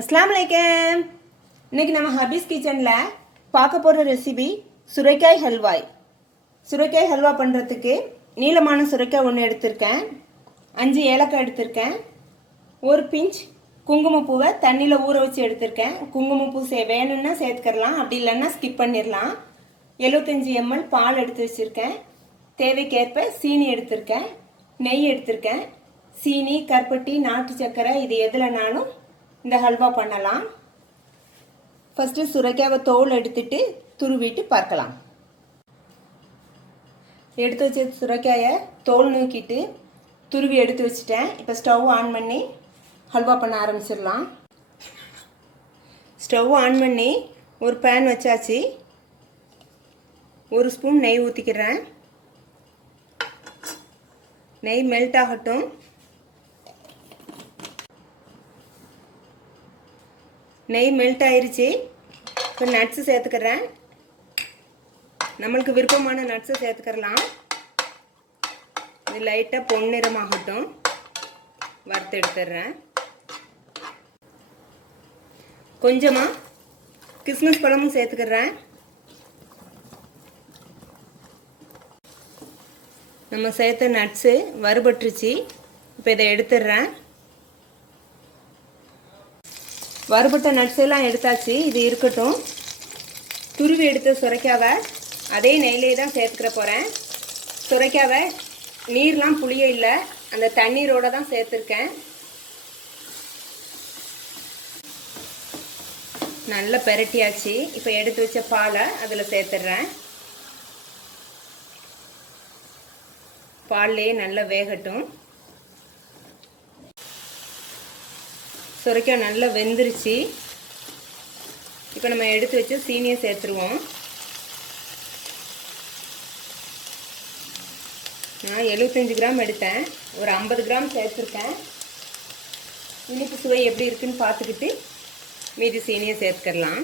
अस्सलाम वालेकुम। இன்னைக்கு நம்ம ஹபீஸ் கிச்சனில் பார்க்க போகிற ரெசிபி சுரைக்காய் ஹல்வாய். சுரைக்காய் ஹல்வா பண்ணுறதுக்கு நீளமான சுரைக்காய் ஒன்று எடுத்திருக்கேன், 5 ஏலக்காய் எடுத்திருக்கேன், ஒரு பிஞ்ச் குங்குமப்பூவை தண்ணியில் ஊற வச்சு எடுத்திருக்கேன். குங்குமப்பூ வேணும்னா சேர்த்துக்கலாம், அப்படி இல்லைன்னா ஸ்கிப் பண்ணிடலாம். 75 ml பால் எடுத்து வச்சுருக்கேன். தேவைக்கேற்ப சீனி எடுத்திருக்கேன், நெய் எடுத்திருக்கேன். சீனி, கருப்பட்டி, நாட்டு சர்க்கரை இது எதுலனாலும் இந்த ஹல்வா பண்ணலாம். ஃபஸ்ட்டு சுரைக்காவை தோல் எடுத்துட்டு துருவிட்டு பார்க்கலாம். எடுத்து வச்ச சுரைக்காயை தோல் நோக்கிட்டு துருவி எடுத்து வச்சுட்டேன். இப்போ ஸ்டவ் ஆன் பண்ணி ஹல்வா பண்ண ஆரம்பிச்சிடலாம். ஸ்டவ் ஆன் பண்ணி ஒரு பேன் வச்சாச்சு. 1 ஸ்பூன் நெய் ஊற்றிக்கிறேன். நெய் மெல்ட் ஆகட்டும். நெய் மெல்ட் ஆயிருச்சு. இப்போ நட்ஸு சேர்த்துக்கிறேன். நம்மளுக்கு விருப்பமான நட்ஸை சேர்த்துக்கிறலாம். இது லைட்டாக பொன்னிறமாகட்டும், வறுத்து எடுத்துடுறேன். கொஞ்சமாக கிஸ்மிஸ் பழமும் சேர்த்துக்கிறேன். நம்ம சேர்த்த நட்ஸு வறுபட்டுருச்சு. இப்போ இதை எடுத்துடுறேன். வறுபட்ட நட்ஸ் எல்லாம் எடுத்தாச்சு, இது இருக்கட்டும். துருவி எடுத்த சுரைக்காவை அதே நெய்லே தான் சேர்த்துக்கிற போகிறேன். சுரைக்காவை நீர்லாம் புளிய இல்லை, அந்த தண்ணீரோடு தான் சேர்த்துருக்கேன். நல்லா பெரட்டியாச்சு. இப்போ எடுத்து வச்ச பாலை அதில் சேர்த்துடுறேன். பால்லையே நல்லா வேகட்டும். சுரைக்காய் நல்லா வெந்துருச்சு. இப்போ நம்ம எடுத்து வச்சு சீனியை சேர்த்துருவோம். நான் 75 கிராம் எடுத்தேன், ஒரு 50 கிராம் சேர்த்துருக்கேன். இனிப்பு சுவை எப்படி இருக்குன்னு பார்த்துக்கிட்டு மீதி சீனியை சேர்த்துக்கலாம்.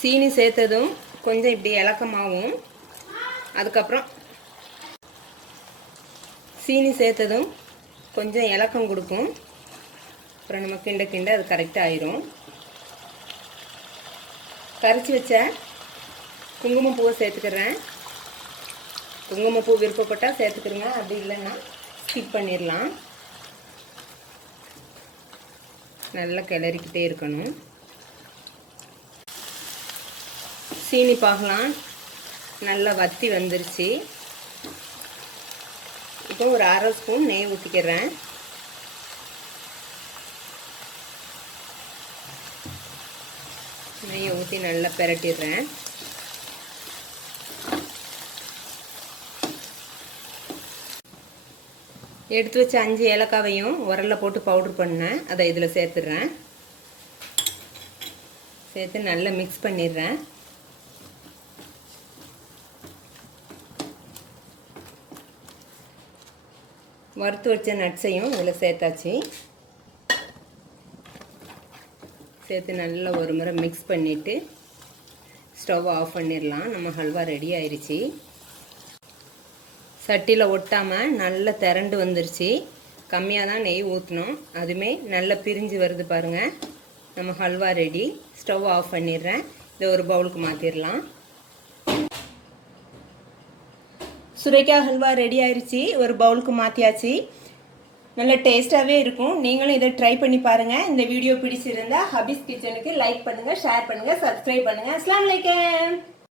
சீனி சேர்த்ததும் கொஞ்சம் இப்படி இலக்கமாகவும், அதுக்கப்புறம் சீனி சேர்த்ததும் கொஞ்சம் இலக்கம் கொடுக்கும். அப்புறம் நம்ம கிண்ட கிண்ட அது கரெக்டாக ஆயிரும். கரைச்சி வச்ச குங்குமப்பூவை சேர்த்துக்கிறேன். குங்குமப்பூ விருப்பப்பட்டால் சேர்த்துக்கிறேங்க, அப்படி இல்லைன்னா ஸ்கிப் பண்ணிடலாம். நல்லா கிளறிக்கிட்டே இருக்கணும். சீனி பாகலாம் நல்லா வத்தி வந்துருச்சு. இப்போ ஒரு 1/2 ஸ்பூன் நெய் ஊற்றிக்கிறேன். நெய்யை ஊற்றி நல்லா பெரட்டிடுறேன். எடுத்து வச்ச 5 ஏலக்காவையும் உரலில் போட்டு பவுட்ரு பண்ணேன், அதை இதில் சேர்த்துடுறேன். சேர்த்து நல்லா மிக்ஸ் பண்ணிடுறேன். வறுத்து வச்ச நட்ஸையும் இதில் சேர்த்தாச்சு. சேர்த்து நல்லா ஒரு முறை மிக்ஸ் பண்ணிவிட்டு ஸ்டவ் ஆஃப் பண்ணிடலாம். நம்ம ஹல்வா ரெடி ஆயிடுச்சு. சட்டியில் ஒட்டாமல் நல்லா திரண்டு வந்துருச்சு. கம்மியாக தான் நெய் ஊற்றணும், அதுவுமே நல்லா பிரிஞ்சு வருது பாருங்கள். நம்ம ஹல்வா ரெடி. ஸ்டவ் ஆஃப் பண்ணிடுறேன். இதை ஒரு பவுலுக்கு மாற்றிடலாம். சுரைக்காய் ஹல்வா ரெடி ஆயிடுச்சு, ஒரு பவுலுக்கு மாற்றியாச்சு. நல்ல டேஸ்ட்டாகவே இருக்கும். நீங்களும் இதை ட்ரை பண்ணி பாருங்கள். இந்த வீடியோ பிடிச்சிருந்தா ஹபீஸ் கிச்சனுக்கு லைக் பண்ணுங்கள், ஷேர் பண்ணுங்கள், சப்ஸ்கிரைப் பண்ணுங்கள். அஸ்ஸலாமு அலைக்கும்.